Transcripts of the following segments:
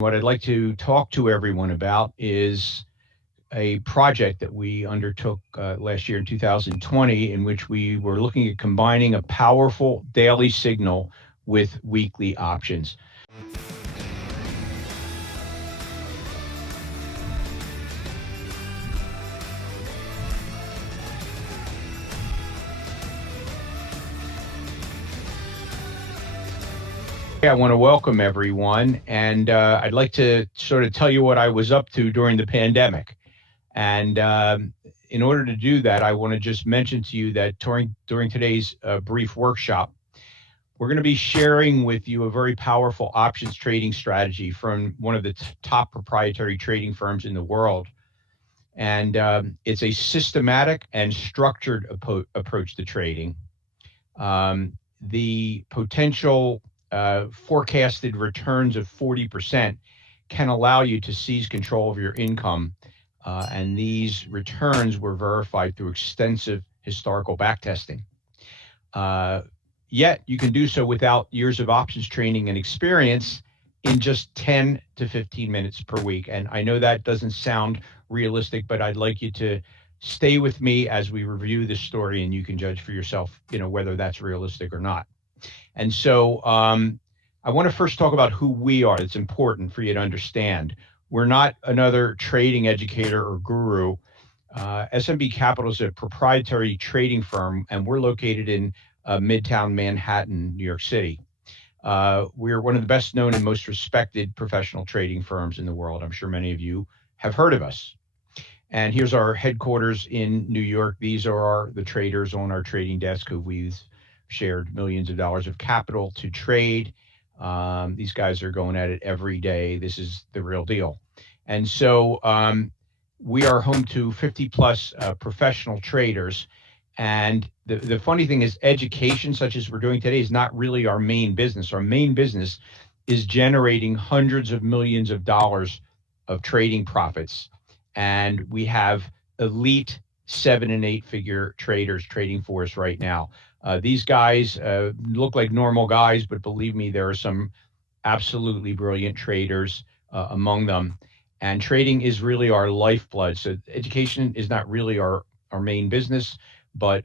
What I'd like to talk to everyone about is a project that we undertook last year in 2020, in which we were looking at combining a powerful daily signal with weekly options. I want to welcome everyone, and I'd like to sort of tell you what I was up to during the pandemic. And in order to do that, I want to just mention to you that during today's brief workshop, we're going to be sharing with you a very powerful options trading strategy from one of the top proprietary trading firms in the world. And it's a systematic and structured approach to trading. The potential forecasted returns of 40% can allow you to seize control of your income. And these returns were verified through extensive historical backtesting. Yet you can do so without years of options training and experience in just 10 to 15 minutes per week. And I know that doesn't sound realistic, but I'd like you to stay with me as we review this story, and you can judge for yourself, whether that's realistic or not. And so I want to first talk about who we are. It's important for you to understand. We're not another trading educator or guru. SMB Capital is a proprietary trading firm, and we're located in Midtown Manhattan, New York City. We're one of the best known and most respected professional trading firms in the world. I'm sure many of you have heard of us. And here's our headquarters in New York. These are the traders on our trading desk who we've shared millions of dollars of capital to trade. These guys are going at it every day. This is the real deal. And so we are home to 50 plus professional traders. And the funny thing is, education, such as we're doing today, is not really our main business. Our main business is generating hundreds of millions of dollars of trading profits. And we have elite 7- and 8-figure traders trading for us right now. These guys look like normal guys, but believe me, there are some absolutely brilliant traders among them. And trading is really our lifeblood. So education is not really our main business, but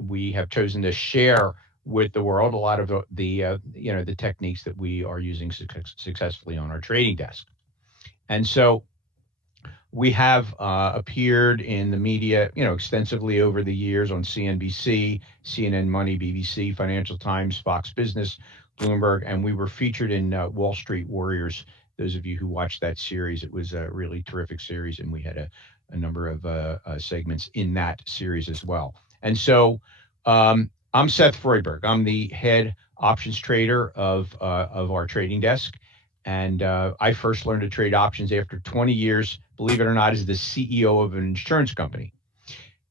we have chosen to share with the world a lot of the techniques that we are using successfully on our trading desk. And so we have appeared in the media, extensively over the years on CNBC, CNN Money, BBC, Financial Times, Fox Business, Bloomberg, and we were featured in Wall Street Warriors. Those of you who watched that series, it was a really terrific series, and we had a number of segments in that series as well. And so I'm Seth Freudberg. I'm the head options trader of our trading desk. And I first learned to trade options after 20 years, believe it or not, as the CEO of an insurance company.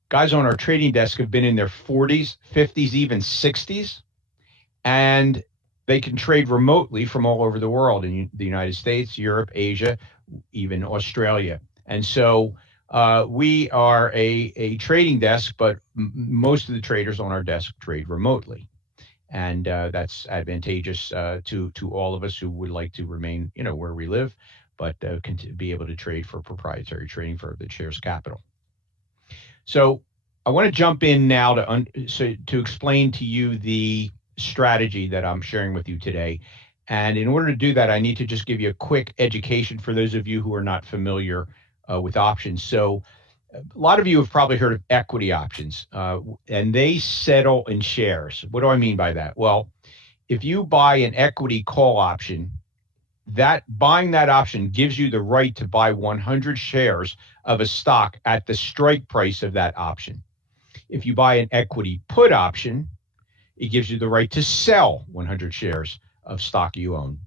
Guys on our trading desk have been in their 40s, 50s, even 60s, and they can trade remotely from all over the world, in the United States, Europe, Asia, even Australia. And so we are a trading desk, but most of the traders on our desk trade remotely. And that's advantageous to all of us who would like to remain, where we live, but be able to trade for a proprietary trading firm that shares capital. So I want to jump in now to explain to you the strategy that I'm sharing with you today. And in order to do that, I need to just give you a quick education for those of you who are not familiar with options. So a lot of you have probably heard of equity options, and they settle in shares. What do I mean by that? Well, if you buy an equity call option, buying that option gives you the right to buy 100 shares of a stock at the strike price of that option. If you buy an equity put option, it gives you the right to sell 100 shares of stock you own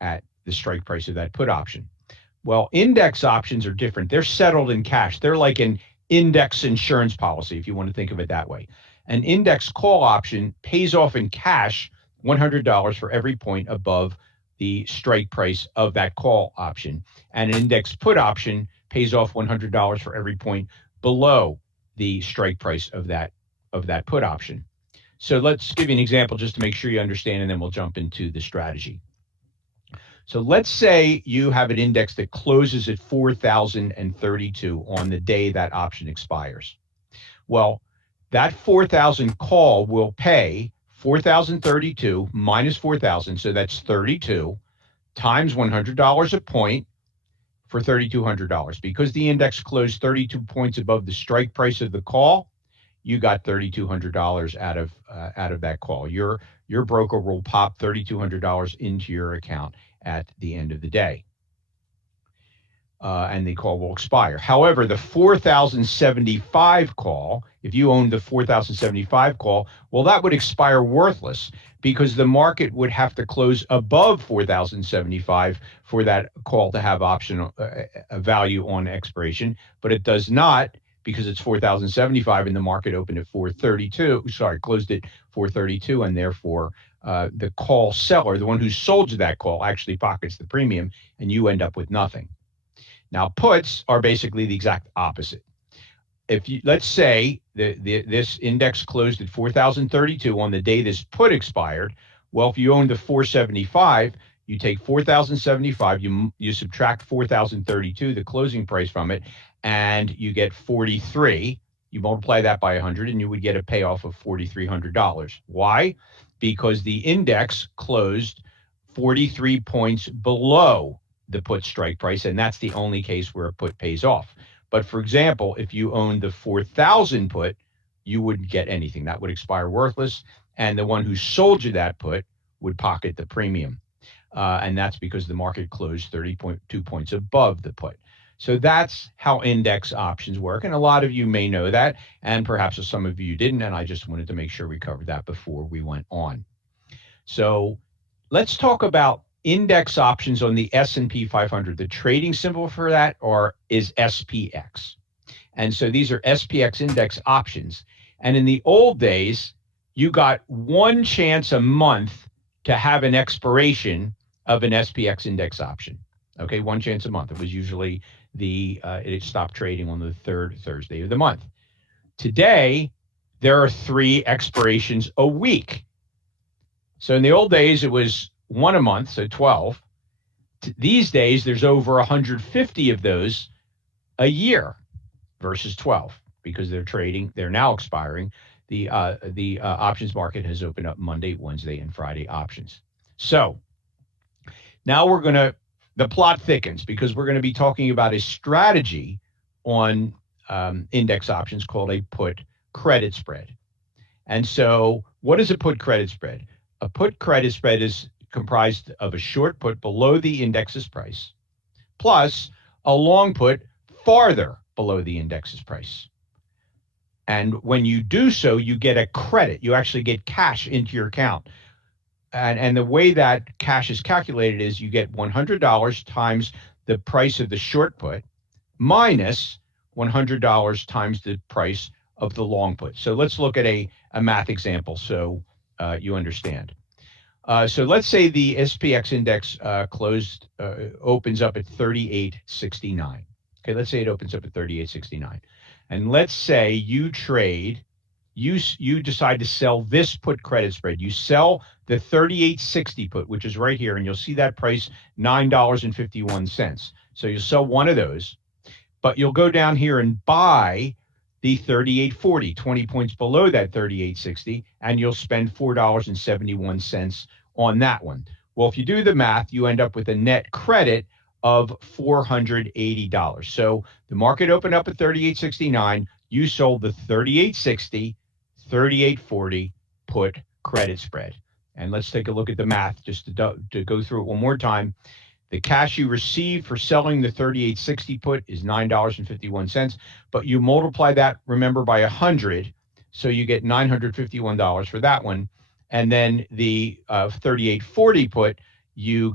at the strike price of that put option. Well, index options are different. They're settled in cash. They're like an index insurance policy, if you want to think of it that way. An index call option pays off in cash $100 for every point above the strike price of that call option. And an index put option pays off $100 for every point below the strike price of that put option. So let's give you an example just to make sure you understand, and then we'll jump into the strategy. So let's say you have an index that closes at 4,032 on the day that option expires. Well, that 4,000 call will pay 4,032 minus 4,000, so that's 32 times $100 a point for $3,200. Because the index closed 32 points above the strike price of the call, you got $3,200 out of that call. Your broker will pop $3,200 into your account at the end of the day. And the call will expire. However, the 4,075 call, if you owned the 4,075 call, well, that would expire worthless because the market would have to close above 4,075 for that call to have option value on expiration, but it does not because it's 4,075 and the market opened at 432, closed at 432, and therefore the call seller, the one who sold you that call, actually pockets the premium and you end up with nothing. Now, puts are basically the exact opposite. If you, let's say this index closed at 4,032 on the day this put expired, well, if you owned the 475, you take 4,075, you subtract 4,032, the closing price from it, and you get 43. You multiply that by 100, and you would get a payoff of $4,300. Why? Because the index closed 43 points below the put strike price, and that's the only case where a put pays off. But for example, if you owned the 4,000 put, you wouldn't get anything. That would expire worthless, and the one who sold you that put would pocket the premium. And that's because the market closed 30.2 points above the put. So that's how index options work, and a lot of you may know that, and perhaps some of you didn't, and I just wanted to make sure we covered that before we went on. So let's talk about index options on the S&P 500. The trading symbol for that is SPX. And so these are SPX index options. And in the old days, you got one chance a month to have an expiration of an SPX index option. Okay, one chance a month. It was usually it stopped trading on the third Thursday of the month. Today, there are 3 expirations a week. So in the old days, it was 1 a month, so 12. These days, there's over 150 of those a year versus 12 because they're now expiring. The options market has opened up Monday, Wednesday, and Friday options. So now the plot thickens because we're going to be talking about a strategy on index options called a put credit spread. And so what is a put credit spread? A put credit spread is comprised of a short put below the index's price, plus a long put farther below the index's price. And when you do so, you get a credit. You actually get cash into your account. And the way that cash is calculated is you get $100 times the price of the short put minus $100 times the price of the long put. So let's look at a math example so you understand. So let's say the SPX index opens up at 38.69. Okay, let's say it opens up at 38.69. And let's say you decide to sell this put credit spread. You sell the 38.60 put, which is right here, and you'll see that price $9.51. So you'll sell one of those, but you'll go down here and buy the 38.40, 20 points below that 38.60, and you'll spend $4.71 on that one. Well, if you do the math, you end up with a net credit of $480. So the market opened up at 38.69. You sold the 38.60, 38.40 put credit spread. And let's take a look at the math just to go through it one more time. The cash you receive for selling the 38.60 put is $9.51, but you multiply that, remember, by 100, so you get $951 for that one. And then the 38.40 put, you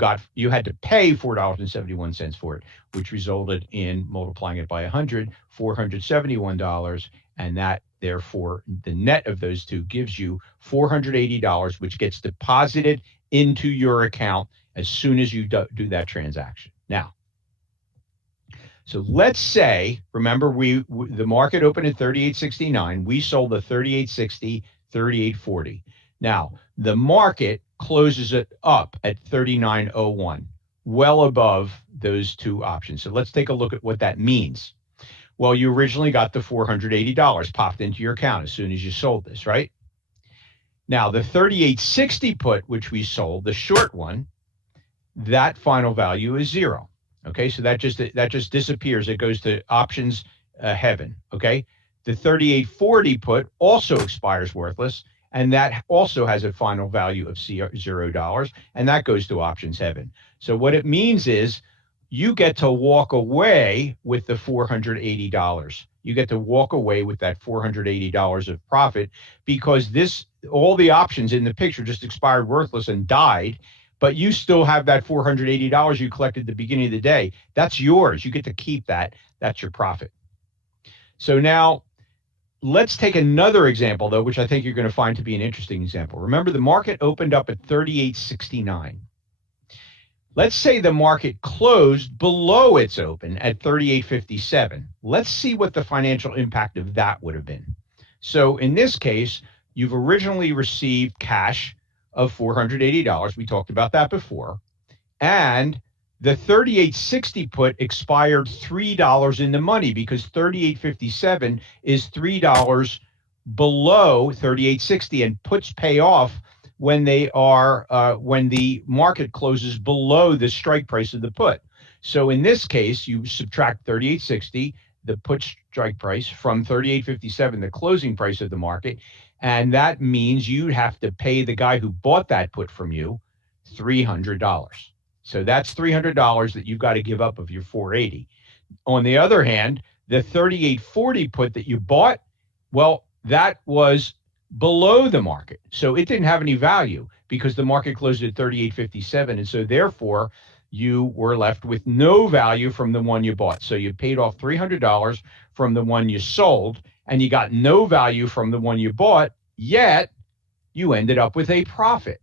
had to pay $4.71 for it, which resulted in multiplying it by 100, $471, and that therefore the net of those two gives you $480, which gets deposited into your account as soon as you do that transaction. Now, so let's say, remember, the market opened at 38.69. We sold the 38.60, 38.40. Now, the market closes it up at 39.01. well above those two options. So let's take a look at what that means. Well, you originally got the $480 popped into your account as soon as you sold this, right? Now, the 3860 put, which we sold, the short one, that final value is zero. Okay, so that just disappears. It goes to options heaven. Okay, the 3840 put also expires worthless, and that also has a final value of $0, and that goes to options heaven. So what it means is you get to walk away with the $480. You get to walk away with that $480 of profit because all the options in the picture just expired worthless and died, but you still have that $480 you collected at the beginning of the day. That's yours. You get to keep that. That's your profit. So now let's take another example, though, which I think you're going to find to be an interesting example. Remember, the market opened up at 38.69. Let's say the market closed below its open at 38.57. Let's see what the financial impact of that would have been. So in this case, you've originally received cash of $480. We talked about that before. And the 3860 put expired $3 in the money because 3857 is $3 below 3860, and puts pay off when when the market closes below the strike price of the put. So in this case, you subtract 3860, the put strike price, from 3857, the closing price of the market, and that means you'd have to pay the guy who bought that put from you $300. So that's $300 that you've got to give up of your 480. On the other hand, the 3840 put that you bought, well, that was below the market. So it didn't have any value because the market closed at 38.57. And so therefore, you were left with no value from the one you bought. So you paid off $300 from the one you sold, and you got no value from the one you bought, yet you ended up with a profit.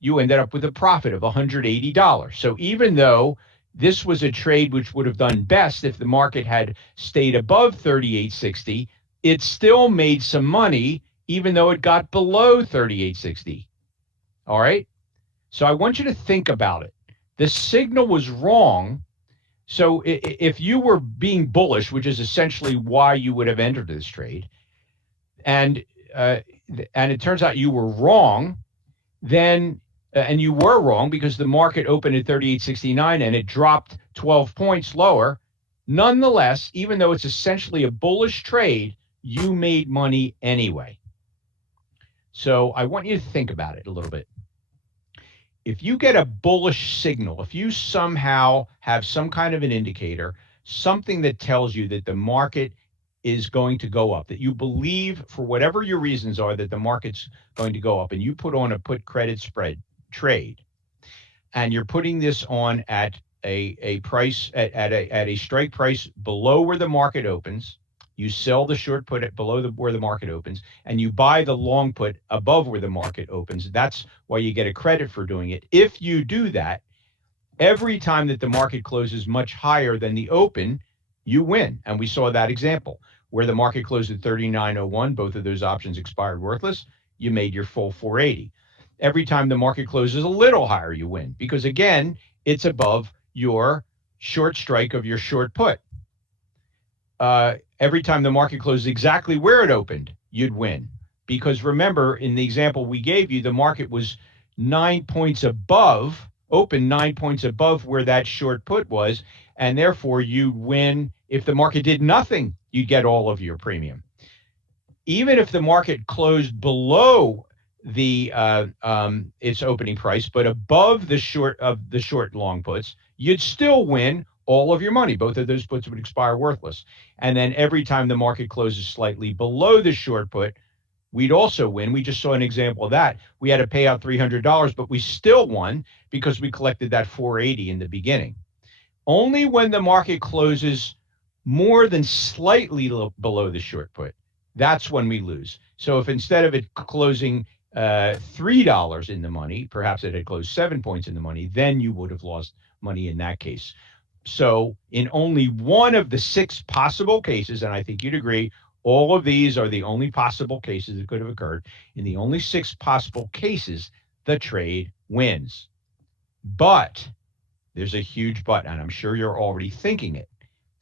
You ended up with a profit of $180. So even though this was a trade which would have done best if the market had stayed above 38.60, it still made some money even though it got below 38.60. All right? So I want you to think about it. The signal was wrong. So if you were being bullish, which is essentially why you would have entered this trade, and it turns out you were wrong, then and you were wrong because the market opened at 38.69 and it dropped 12 points lower. Nonetheless, even though it's essentially a bullish trade, you made money anyway. So I want you to think about it a little bit. If you get a bullish signal, if you somehow have some kind of an indicator, something that tells you that the market is going to go up, that you believe for whatever your reasons are that the market's going to go up, and you put on a put credit spread trade, and you're putting this on at a price at a strike price below where the market opens, you sell the short put at below where the market opens, and you buy the long put above where the market opens. That's why you get a credit for doing it. If you do that, every time that the market closes much higher than the open, you win. And we saw that example where the market closed at 39.01. Both of those options expired worthless. You made your full 480. Every time the market closes a little higher, you win because, again, it's above your short strike of your short put. Every time the market closes exactly where it opened, you'd win. Because remember, in the example we gave you, the market was 9 points above, open 9 points above where that short put was, and therefore you'd win. If the market did nothing, you'd get all of your premium. Even if the market closed below the its opening price, but above the short long puts, you'd still win all of your money. Both of those puts would expire worthless. And then every time the market closes slightly below the short put, we'd also win. We just saw an example of that. We had to pay out $300, but we still won because we collected that 480 in the beginning. Only when the market closes more than slightly below the short put, that's when we lose. So if instead of it closing $3 in the money, perhaps it had closed 7 points in the money, then you would have lost money in that case. So in only one of the 6 possible cases, and I think you'd agree, all of these are the only possible cases that could have occurred. In the only 6 possible cases, the trade wins. But there's a huge but, and I'm sure you're already thinking it.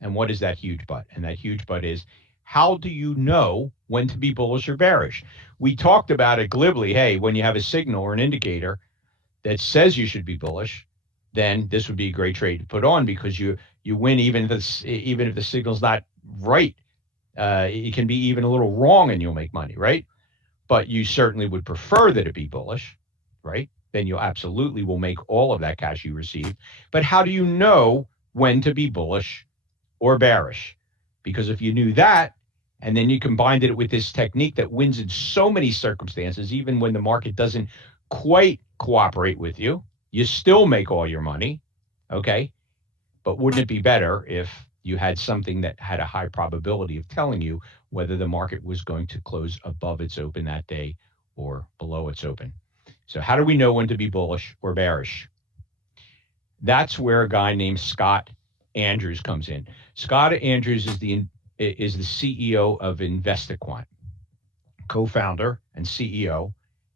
And what is that huge but? And that huge but is, how do you know when to be bullish or bearish? We talked about it glibly. Hey, when you have a signal or an indicator that says you should be bullish, then this would be a great trade to put on, because you win even if the signal's not right. It can be even a little wrong and you'll make money, right? But you certainly would prefer that it be bullish, right? Then you absolutely will make all of that cash you receive. But how do you know when to be bullish or bearish? Because if you knew that, and then you combined it with this technique that wins in so many circumstances, even when the market doesn't quite cooperate with you, you still make all your money, okay? But wouldn't it be better if you had something that had a high probability of telling you whether the market was going to close above its open that day or below its open? So how do we know when to be bullish or bearish? That's where a guy named Scott Andrews comes in. Scott Andrews is the CEO of InvestiQuant, co-founder and CEO,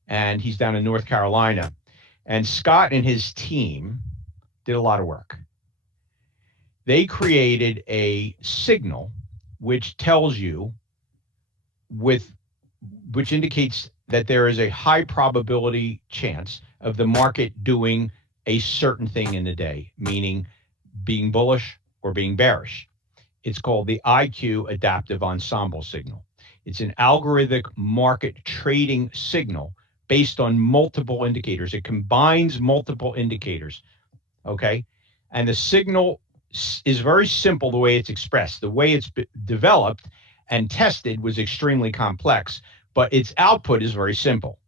and he's down in North Carolina. And Scott and his team did a lot of work. They created a signal which tells you which indicates that there is a high probability chance of the market doing a certain thing in the day, meaning being bullish or being bearish. It's called the IQ Adaptive Ensemble Signal. It's an algorithmic market trading signal based on multiple indicators. It combines multiple indicators, okay? And the signal is very simple the way it's expressed. The way it's developed and tested was extremely complex, but its output is very simple.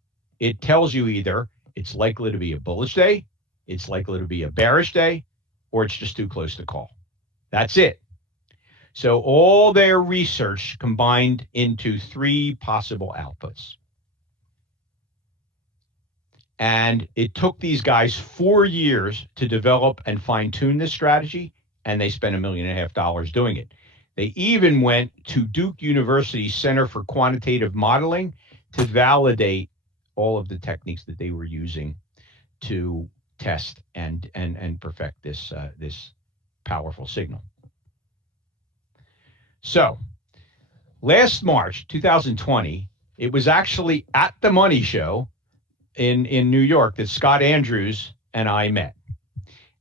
It tells you either it's likely to be a bullish day, it's likely to be a bearish day, or it's just too close to call. That's it. So all their research combined into 3 possible outputs. And it took these guys 4 years to develop and fine-tune this strategy, and they spent $1.5 million doing it. They even went to Duke University Center for Quantitative Modeling to validate all of the techniques that they were using to test and perfect this powerful signal. So last March 2020, it was actually at the Money Show in New York that Scott Andrews and I met.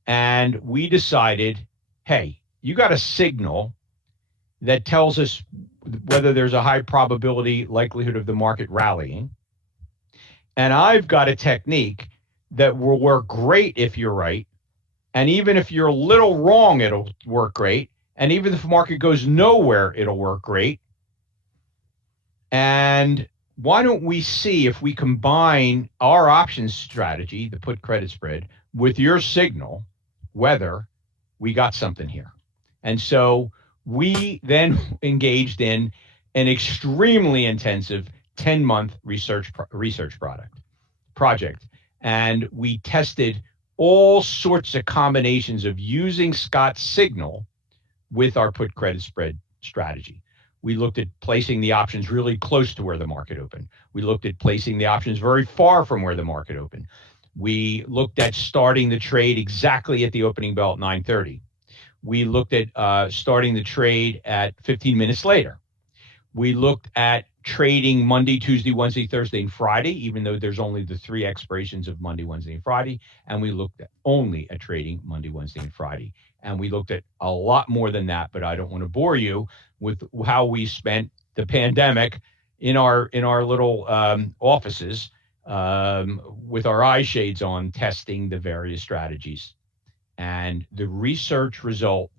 And we decided, hey, you got a signal that tells us whether there's a high probability likelihood of the market rallying. And I've got a technique that will work great if you're right. And even if you're a little wrong, it'll work great. And even if the market goes nowhere, it'll work great. And why don't we see if we combine our options strategy, the put credit spread, with your signal, whether we got something here. And so we then engaged in an extremely intensive 10-month research project. And we tested all sorts of combinations of using Scott's signal with our put credit spread strategy. We looked at placing the options really close to where the market opened. We looked at placing the options very far from where the market opened. We looked at starting the trade exactly at the opening bell at 9:30. We looked at starting the trade at 15 minutes later. We looked at trading Monday, Tuesday, Wednesday, Thursday, and Friday, even though there's only the 3 expirations of Monday, Wednesday, and Friday. And we looked at only at trading Monday, Wednesday, and Friday. And we looked at a lot more than that, but I don't want to bore you with how we spent the pandemic in our little offices with our eye shades on, testing the various strategies. And the research result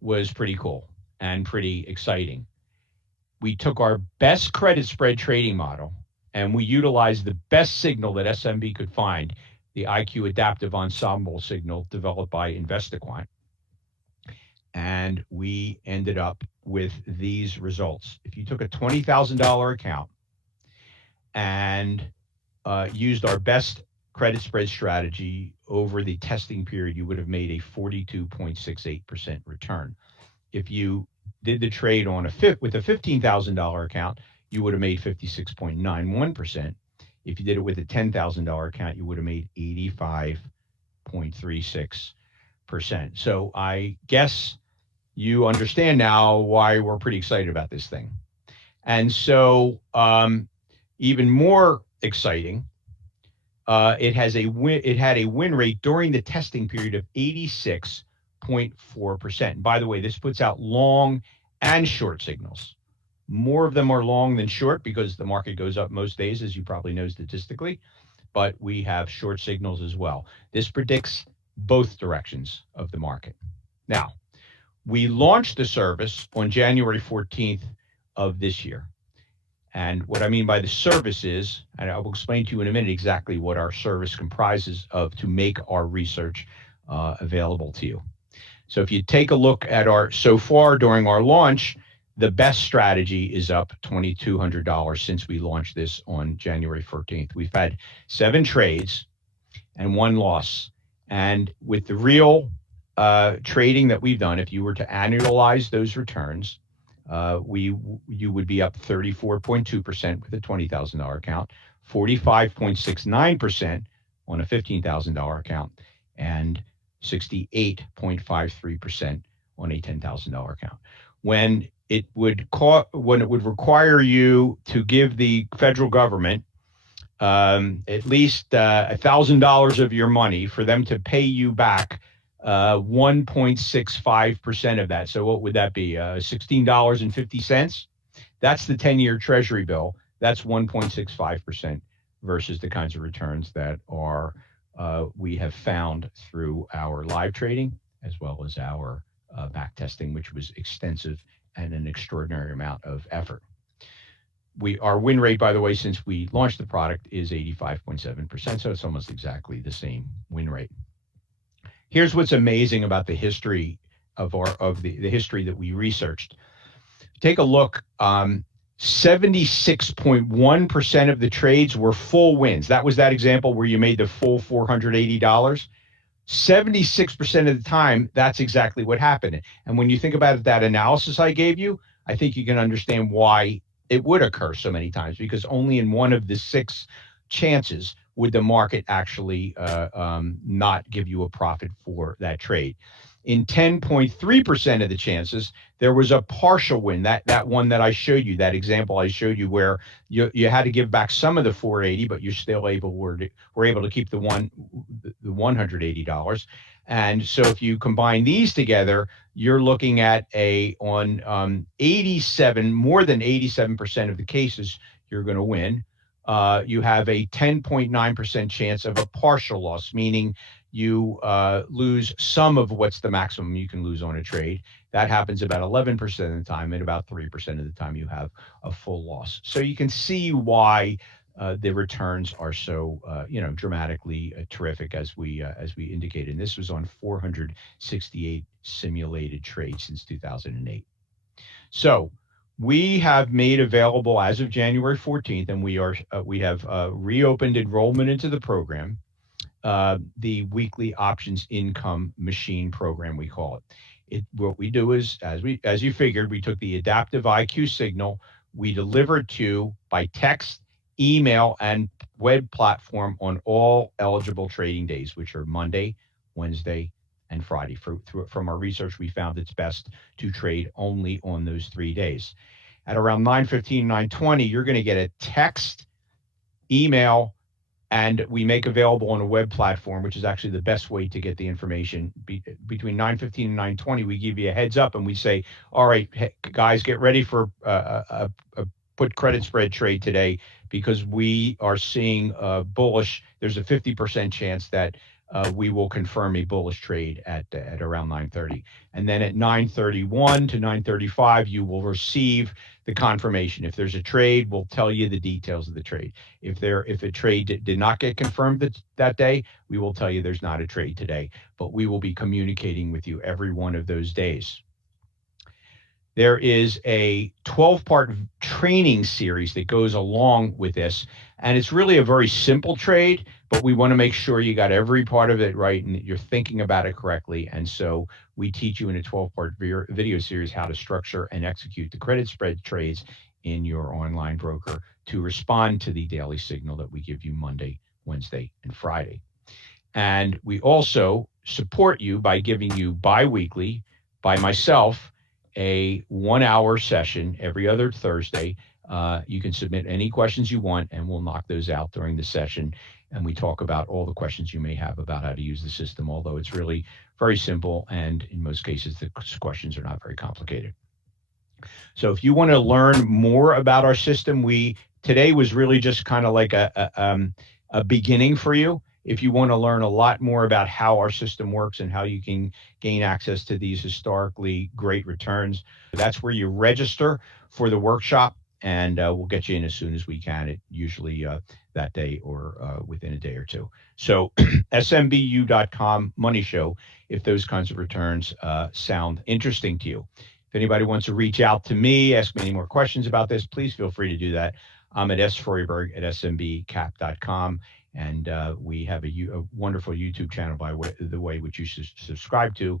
was pretty cool and pretty exciting. We took our best credit spread trading model and we utilized the best signal that SMB could find, the IQ Adaptive Ensemble signal developed by InvestiQuant. And we ended up with these results. If you took a $20,000 account and used our best credit spread strategy over the testing period, you would have made a 42.68% return. If you did the trade on with a $15,000 account, you would have made 56.91%. If you did it with a $10,000 account, you would have made 8.36%. So I guess you understand now why we're pretty excited about this thing. And so even more exciting, it had a win rate during the testing period of 86.4%. By the way, this puts out long and short signals. More of them are long than short because the market goes up most days, as you probably know statistically, but we have short signals as well. This predicts both directions of the market. Now, we launched the service on January 14th of this year. And what I mean by the service is, and I will explain to you in a minute exactly what our service comprises of to make our research available to you. So if you take a look at so far during our launch, the best strategy is up $2,200 since we launched this on January 14th. We've had 7 trades and 1 loss. And with the real trading that we've done, if you were to annualize those returns, you would be up 34.2% with a $20,000 account, 45.69% on a $15,000 account, and 68.53% on a $10,000 account. When it would require you to give the federal government at least $1,000 of your money for them to pay you back 1.65% of that. So what would that be? $16.50? That's the 10-year Treasury bill. That's 1.65% versus the kinds of returns that we have found through our live trading as well as our back testing, which was extensive and an extraordinary amount of effort. Our win rate, by the way, since we launched the product is 85.7%, so it's almost exactly the same win rate. Here's what's amazing about the history of the history that we researched. Take a look. 76.1% of the trades were full wins. That was that example where you made the full $480. 76% of the time, that's exactly what happened. And when you think about that analysis I gave you, I think you can understand why it would occur so many times, because only in one of the 6 chances would the market actually not give you a profit for that trade. In 10.3% of the chances, there was a partial win. That one that I showed you, that example I showed you, where you had to give back some of the $480, but you still were able to keep the $180. And so if you combine these together, you're looking at more than 87% of the cases you're going to win. You have a 10.9% chance of a partial loss, meaning you lose some of what's the maximum you can lose on a trade. That happens about 11% of the time, and about 3% of the time you have a full loss. So you can see why the returns are so dramatically terrific, as we indicated. And this was on 468 simulated trades since 2008. So we have made available as of January 14th, and we have reopened enrollment into the program, the weekly options income machine program, we call it. What we do is, as you figured, we took the adaptive IQ signal, we delivered to by text, email, and web platform on all eligible trading days, which are Monday, Wednesday, and Friday. From our research, we found it's best to trade only on those 3 days. At around 9:15, 9:20, you're going to get a text, email, and we make available on a web platform, which is actually the best way to get the information. Between 9:15 and 9:20, we give you a heads up and we say, all right, guys, get ready for a put credit spread trade today, because we are seeing bullish. There's a 50% chance that we will confirm a bullish trade at around 9:30. And then at 9:31 to 9:35, you will receive the confirmation. If there's a trade, we'll tell you the details of the trade. If a trade did not get confirmed that day, we will tell you there's not a trade today, but we will be communicating with you every one of those days. There is a 12-part training series that goes along with this, and it's really a very simple trade, but we want to make sure you got every part of it right and that you're thinking about it correctly. And so we teach you in a 12-part video series how to structure and execute the credit spread trades in your online broker to respond to the daily signal that we give you Monday, Wednesday, and Friday. And we also support you by giving you bi-weekly, by myself, a 1-hour session every other Thursday. You can submit any questions you want, and we'll knock those out during the session. And we talk about all the questions you may have about how to use the system, although it's really very simple. And in most cases, the questions are not very complicated. So if you want to learn more about our system, today was really just kind of like a beginning for you. If you want to learn a lot more about how our system works and how you can gain access to these historically great returns, that's where you register for the workshop, and we'll get you in as soon as we can, usually that day or within a day or two. So smbu.com money show, if those kinds of returns sound interesting to you. If anybody wants to reach out to me, ask me any more questions about this, please feel free to do that. I'm at Freudberg at smbcap.com, and we have a wonderful YouTube channel by the way which you should subscribe to,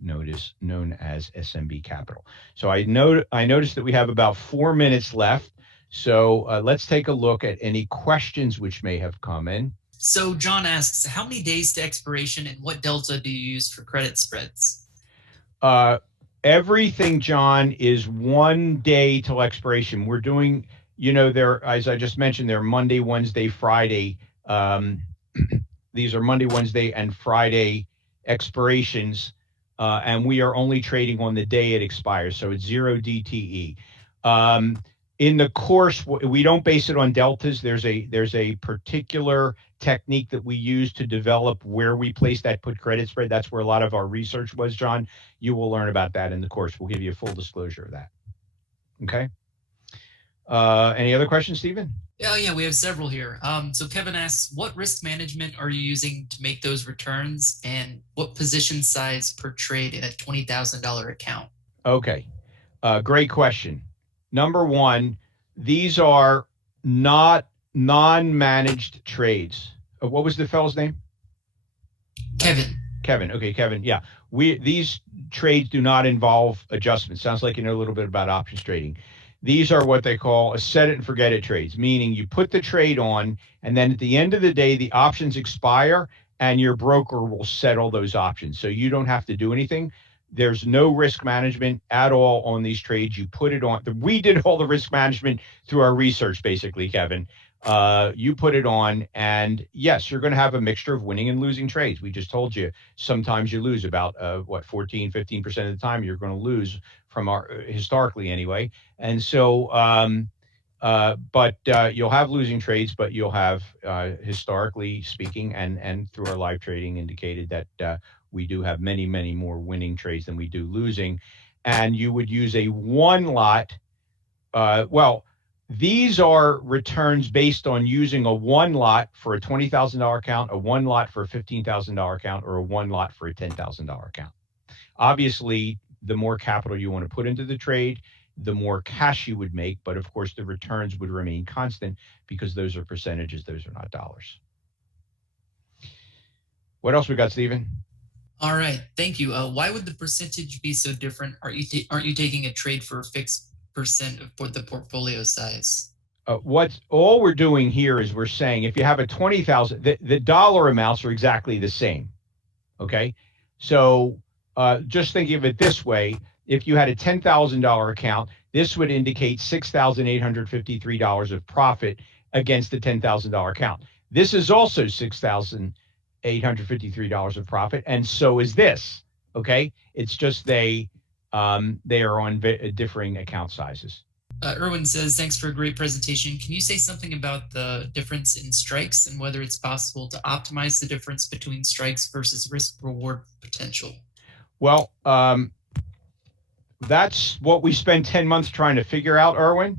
known as SMB Capital. So I noticed that we have about 4 minutes left, so let's take a look at any questions which may have come in. So John asks, how many days to expiration and what delta do you use for credit spreads? Everything, John, is 1 day till expiration. We're doing, there, as I just mentioned, they're Monday, Wednesday, Friday. These are Monday, Wednesday, and Friday expirations, and we are only trading on the day it expires, so it's 0 DTE. In the course, we don't base it on deltas. There's a particular technique that we use to develop where we place that put credit spread. That's where a lot of our research was, John. You will learn about that in the course. We'll give you a full disclosure of that. Okay. Any other questions, Stephen? Yeah, we have several here. So Kevin asks, what risk management are you using to make those returns, and what position size per trade in a $20,000 account? Okay, great question. Number one, these are not non-managed trades. What was the fellow's name? Kevin. Kevin. Okay, Kevin. Yeah, these trades do not involve adjustments. Sounds like you know a little bit about options trading. These are what they call a set it and forget it trades, meaning you put the trade on, and then at the end of the day, the options expire, and your broker will settle those options. So you don't have to do anything. There's no risk management at all on these trades. You put it on. We did all the risk management through our research, basically, Kevin. You put it on, and yes, you're going to have a mixture of winning and losing trades. We just told you sometimes you lose about 14, 15% of the time you're going to lose from our historically anyway. And so, but you'll have losing trades, but you'll have historically speaking, and through our live trading indicated that we do have many, many more winning trades than we do losing. And you would use a one lot. These are returns based on using a one lot for a $20,000 account, a one lot for a $15,000 account, or a one lot for a $10,000 account. Obviously, the more capital you want to put into the trade, the more cash you would make. But of course, the returns would remain constant because those are percentages. Those are not dollars. What else we got, Stephen? All right. Thank you. Why would the percentage be so different? Aren't you taking a trade for a fixed percent of the portfolio size? All we're doing here is we're saying if you have a 20,000, the dollar amounts are exactly the same. Okay. So just think of it this way. If you had a $10,000 account, this would indicate $6,853 of profit against the $10,000 account. This is also $6,853 of profit, and so is this. Okay, it's just they are on differing account sizes. Erwin says, thanks for a great presentation. Can you say something about the difference in strikes and whether it's possible to optimize the difference between strikes versus risk reward potential? Well, that's what we spent 10 months trying to figure out, Erwin.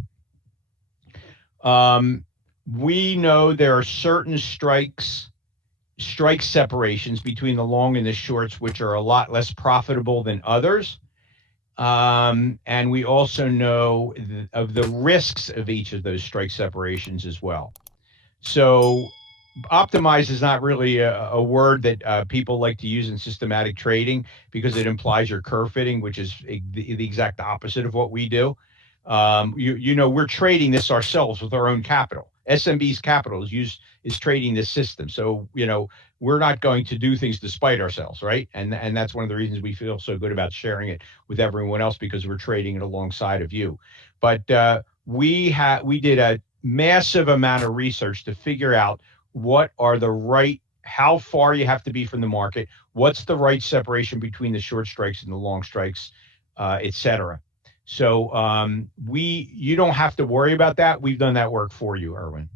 We know there are certain strike separations between the long and the shorts, which are a lot less profitable than others. And we also know of the risks of each of those strike separations as well. So optimize is not really a word that people like to use in systematic trading because it implies you're curve fitting, which is the exact opposite of what we do. We're trading this ourselves with our own capital. SMB's Capital is trading this system. So, we're not going to do things to spite ourselves, right? And that's one of the reasons we feel so good about sharing it with everyone else, because we're trading it alongside of you. But we did a massive amount of research to figure out how far you have to be from the market, what's the right separation between the short strikes and the long strikes, et cetera. So you don't have to worry about that. We've done that work for you, Erwin.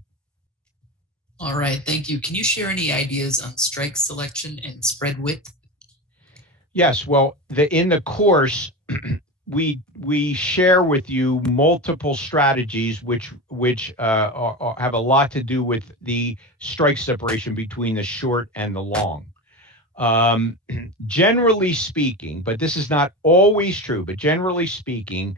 All right, thank you. Can you share any ideas on strike selection and spread width? Yes, well, in the course, we share with you multiple strategies which have a lot to do with the strike separation between the short and the long. Generally speaking, but this is not always true, but generally speaking,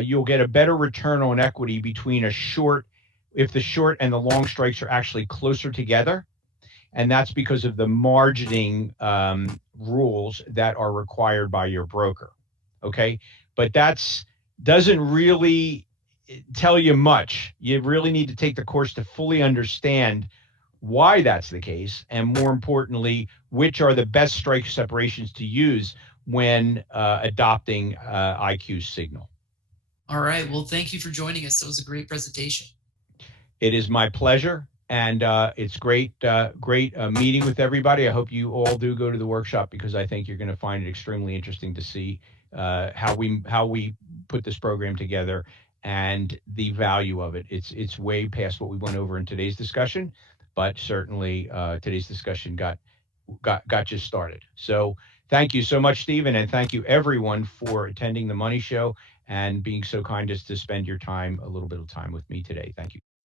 you'll get a better return on equity between if the short and the long strikes are actually closer together. And that's because of the margining rules that are required by your broker. Okay. But doesn't really tell you much. You really need to take the course to fully understand why that's the case, and more importantly, which are the best strike separations to use when adopting IQ's signal. All right. Well, thank you for joining us. That was a great presentation. It is my pleasure, and it's great meeting with everybody. I hope you all do go to the workshop, because I think you're going to find it extremely interesting to see how we put this program together and the value of it. It's way past what we went over in today's discussion, but certainly today's discussion got you started. So thank you so much, Stephen, and thank you everyone for attending the Money Show and being so kind as to spend your time, a little bit of time with me today. Thank you.